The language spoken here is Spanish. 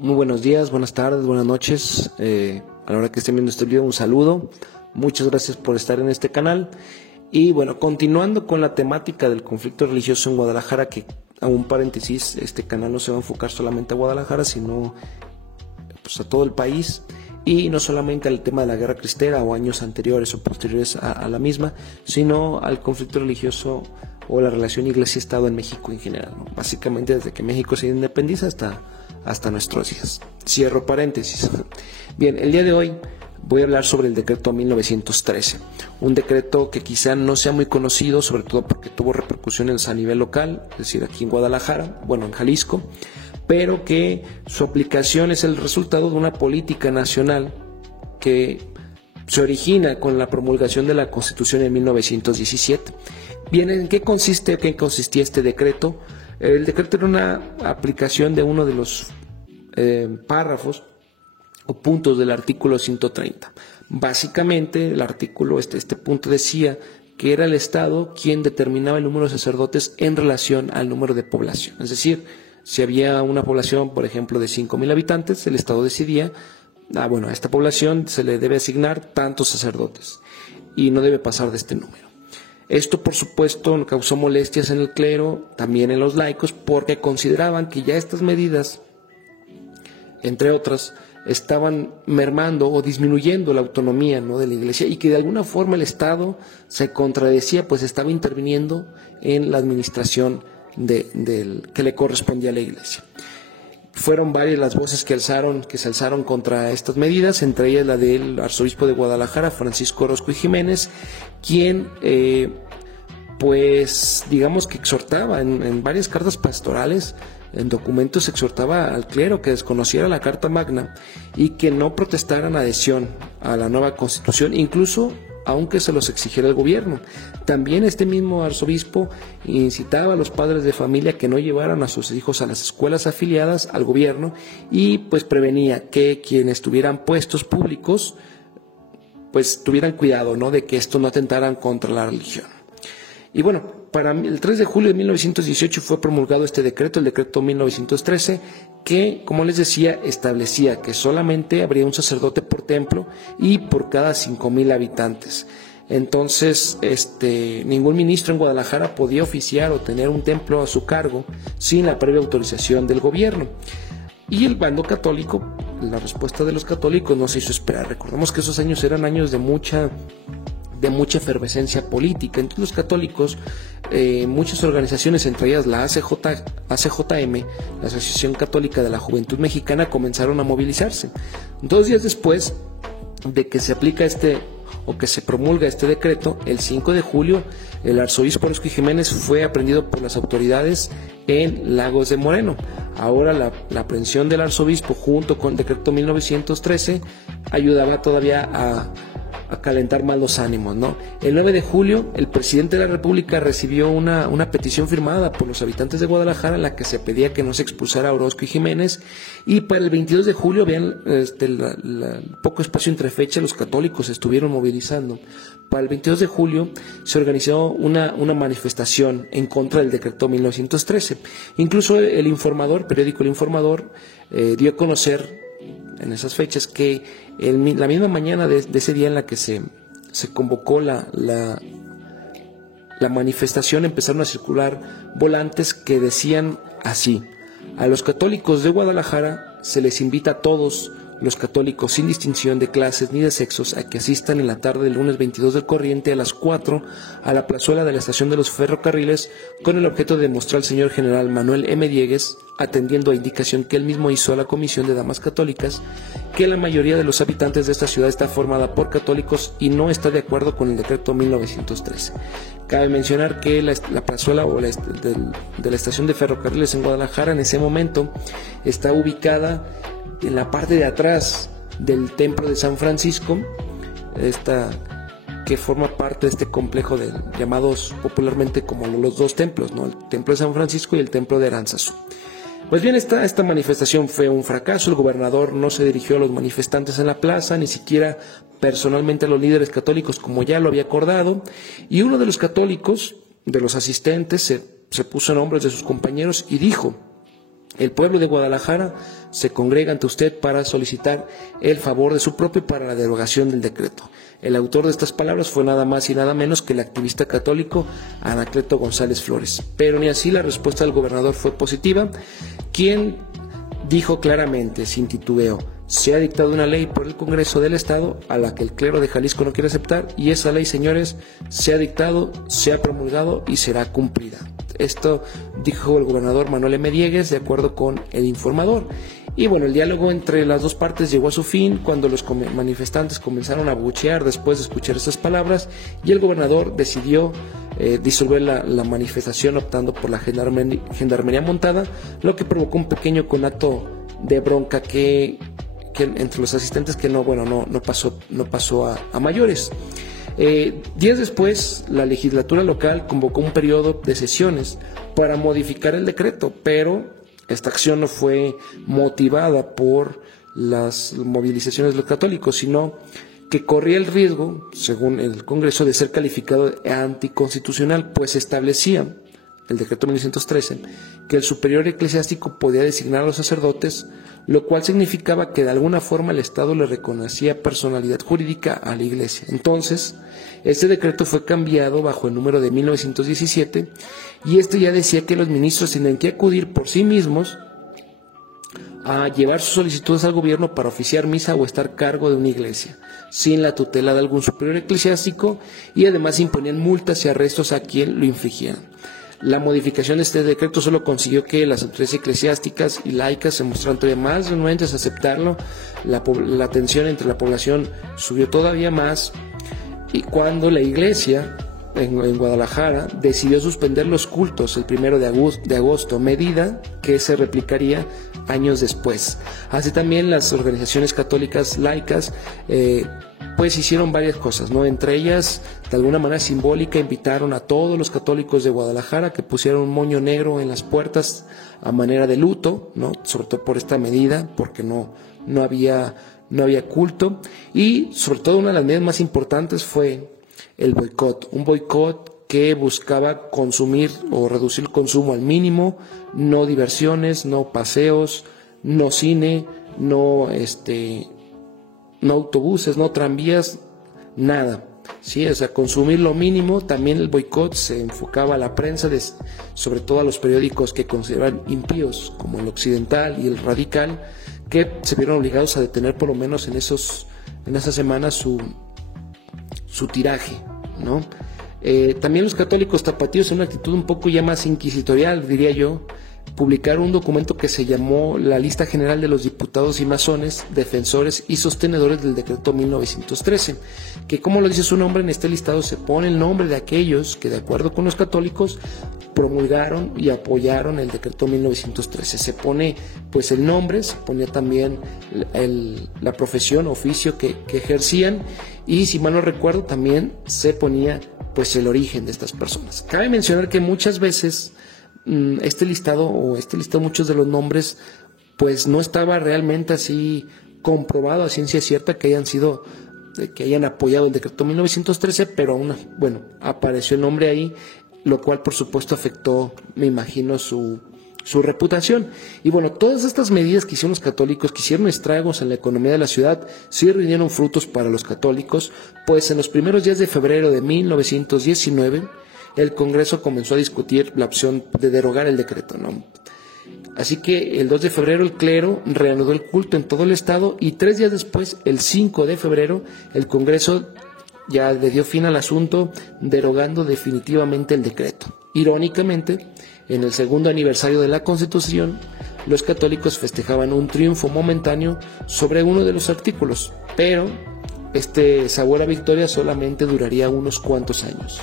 Muy buenos días, buenas tardes, buenas noches. A la hora que estén viendo este video, un saludo. Muchas gracias por estar en este canal. Y bueno, continuando con la temática del conflicto religioso en Guadalajara, que a un paréntesis, este canal no se va a enfocar solamente a Guadalajara, sino pues, a todo el país. Y no solamente al tema de la guerra cristera o años anteriores o posteriores a la misma, sino al conflicto religioso o la relación iglesia-estado en México en general, ¿no? Básicamente desde que México se independiza hasta nuestros días. Cierro paréntesis. Bien, el día de hoy voy a hablar sobre el decreto 1913, un decreto que quizá no sea muy conocido, sobre todo porque tuvo repercusiones a nivel local, es decir, aquí en Guadalajara, bueno, en Jalisco, pero que su aplicación es el resultado de una política nacional que se origina con la promulgación de la Constitución en 1917. Bien, ¿en qué consistía este decreto? El decreto era una aplicación de uno de los párrafos o puntos del artículo 130. Básicamente, el artículo, este punto decía que era el Estado quien determinaba el número de sacerdotes en relación al número de población. Es decir, si había una población, por ejemplo, de 5,000 habitantes, el Estado decidía, a esta población se le debe asignar tantos sacerdotes y no debe pasar de este número. Esto, por supuesto, causó molestias en el clero, también en los laicos, porque consideraban que ya estas medidas, entre otras, estaban mermando o disminuyendo la autonomía, ¿no?, de la Iglesia, y que de alguna forma el Estado se contradecía, pues estaba interviniendo en la administración que le correspondía a la Iglesia. Fueron varias las voces que se alzaron contra estas medidas, entre ellas la del arzobispo de Guadalajara, Francisco Orozco y Jiménez, quien pues digamos que exhortaba en varias cartas pastorales, en documentos exhortaba al clero que desconociera la Carta Magna y que no protestaran adhesión a la nueva Constitución, incluso aunque se los exigiera el gobierno. También este mismo arzobispo incitaba a los padres de familia que no llevaran a sus hijos a las escuelas afiliadas al gobierno y pues prevenía que quienes tuvieran puestos públicos pues tuvieran cuidado, ¿no?, de que esto no atentaran contra la religión. Y bueno, para el 3 de julio de 1918 fue promulgado este decreto, el decreto 1913, que, como les decía, establecía que solamente habría un sacerdote por templo y por cada 5,000 habitantes. Entonces, ningún ministro en Guadalajara podía oficiar o tener un templo a su cargo sin la previa autorización del gobierno. Y el bando católico, la respuesta de los católicos no se hizo esperar. Recordemos que esos años eran años de mucha efervescencia política. Entre los católicos, muchas organizaciones, entre ellas la ACJM, la Asociación Católica de la Juventud Mexicana, comenzaron a movilizarse. 2 días después de que se aplica que se promulga este decreto, el 5 de julio, el arzobispo Orozco y Jiménez fue aprehendido por las autoridades en Lagos de Moreno. Ahora la aprehensión del arzobispo junto con el decreto 1913 ayudaba todavía a calentar más los ánimos, ¿no? El 9 de julio, el presidente de la República recibió una petición firmada por los habitantes de Guadalajara en la que se pedía que no se expulsara a Orozco y Jiménez, y para el 22 de julio, vean poco espacio entre fecha, los católicos se estuvieron movilizando. Para el 22 de julio se organizó una manifestación en contra del decreto 1913. Incluso el periódico El Informador, dio a conocer en esas fechas que la misma mañana de ese día en la que se convocó la manifestación, empezaron a circular volantes que decían así: a los católicos de Guadalajara se les invita a todos los católicos sin distinción de clases ni de sexos a que asistan en la tarde del lunes 22 del corriente a las 4 a la plazuela de la estación de los ferrocarriles con el objeto de demostrar al señor general Manuel M. Diegues, atendiendo a indicación que él mismo hizo a la Comisión de Damas Católicas, que la mayoría de los habitantes de esta ciudad está formada por católicos y no está de acuerdo con el decreto 1913. Cabe mencionar que la plazuela de la estación de ferrocarriles en Guadalajara en ese momento está ubicada en la parte de atrás del templo de San Francisco, que forma parte de este complejo llamados popularmente como los 2 templos, ¿no?, el templo de San Francisco y el templo de Aranzazu. Pues bien, esta manifestación fue un fracaso. El gobernador no se dirigió a los manifestantes en la plaza, ni siquiera personalmente a los líderes católicos como ya lo había acordado, y uno de los católicos, de los asistentes, se puso en hombros de sus compañeros y dijo El pueblo de Guadalajara se congrega ante usted para solicitar el favor de su propio para la derogación del decreto. El autor de estas palabras fue nada más y nada menos que el activista católico Anacleto González Flores. Pero ni así la respuesta del gobernador fue positiva, quien dijo claramente, sin titubeo: se ha dictado una ley por el Congreso del Estado a la que el clero de Jalisco no quiere aceptar, y esa ley, señores, se ha dictado, se ha promulgado y será cumplida. Esto dijo el gobernador Manuel M. Diegues, de acuerdo con El Informador. Y bueno, el diálogo entre las dos partes llegó a su fin cuando los manifestantes comenzaron a abuchear después de escuchar estas palabras, y el gobernador decidió disolver la manifestación optando por la gendarmería montada, lo que provocó un pequeño conato de bronca que entre los asistentes que no pasó a mayores. Días después, la legislatura local convocó un periodo de sesiones para modificar el decreto, pero esta acción no fue motivada por las movilizaciones de los católicos, sino que corría el riesgo, según el Congreso, de ser calificado de anticonstitucional, pues establecía el decreto 1913 que el superior eclesiástico podía designar a los sacerdotes, lo cual significaba que de alguna forma el Estado le reconocía personalidad jurídica a la Iglesia. Entonces, este decreto fue cambiado bajo el número de 1917, y este ya decía que los ministros tenían que acudir por sí mismos a llevar sus solicitudes al gobierno para oficiar misa o estar a cargo de una iglesia, sin la tutela de algún superior eclesiástico, y además imponían multas y arrestos a quien lo infringieran. La modificación de este decreto solo consiguió que las autoridades eclesiásticas y laicas se mostraran todavía más renuentes a aceptarlo. La tensión entre la población subió todavía más, y cuando la iglesia en Guadalajara decidió suspender los cultos el 1 de agosto, medida que se replicaría años después. Así también las organizaciones católicas laicas pues hicieron varias cosas, ¿no? Entre ellas, de alguna manera simbólica, invitaron a todos los católicos de Guadalajara que pusieron un moño negro en las puertas a manera de luto, ¿no? Sobre todo por esta medida, porque no había culto. Y sobre todo una de las medidas más importantes fue el boicot, un boicot que buscaba consumir o reducir el consumo al mínimo, no diversiones, no paseos, no cine, no autobuses, no tranvías, nada. Sí, o sea, consumir lo mínimo. También el boicot se enfocaba a la prensa, sobre todo a los periódicos que consideraban impíos, como el Occidental y el Radical, que se vieron obligados a detener por lo menos en esas semanas su tiraje, ¿no? También los católicos tapatíos, en una actitud un poco ya más inquisitorial, diría yo, publicaron un documento que se llamó la Lista General de los Diputados y Masones, Defensores y Sostenedores del Decreto 1913, que, como lo dice su nombre, en este listado se pone el nombre de aquellos que, de acuerdo con los católicos, promulgaron y apoyaron el Decreto 1913. Se pone pues el nombre, se ponía también la profesión, oficio que ejercían, y si mal no recuerdo también se ponía pues el origen de estas personas. Cabe mencionar que muchas veces este listado, muchos de los nombres, pues no estaba realmente así comprobado a ciencia cierta que hayan apoyado el decreto 1913, pero aún, bueno, apareció el nombre ahí, lo cual por supuesto afectó, me imagino, su reputación. Y bueno, todas estas medidas que hicieron los católicos, que hicieron estragos en la economía de la ciudad, sí rindieron frutos para los católicos, pues en los primeros días de febrero de 1919, el Congreso comenzó a discutir la opción de derogar el decreto, ¿no? Así que el 2 de febrero el clero reanudó el culto en todo el estado, y 3 días después, el 5 de febrero, el Congreso ya le dio fin al asunto, derogando definitivamente el decreto. Irónicamente, en el segundo aniversario de la Constitución, los católicos festejaban un triunfo momentáneo sobre uno de los artículos, pero este sabor a victoria solamente duraría unos cuantos años.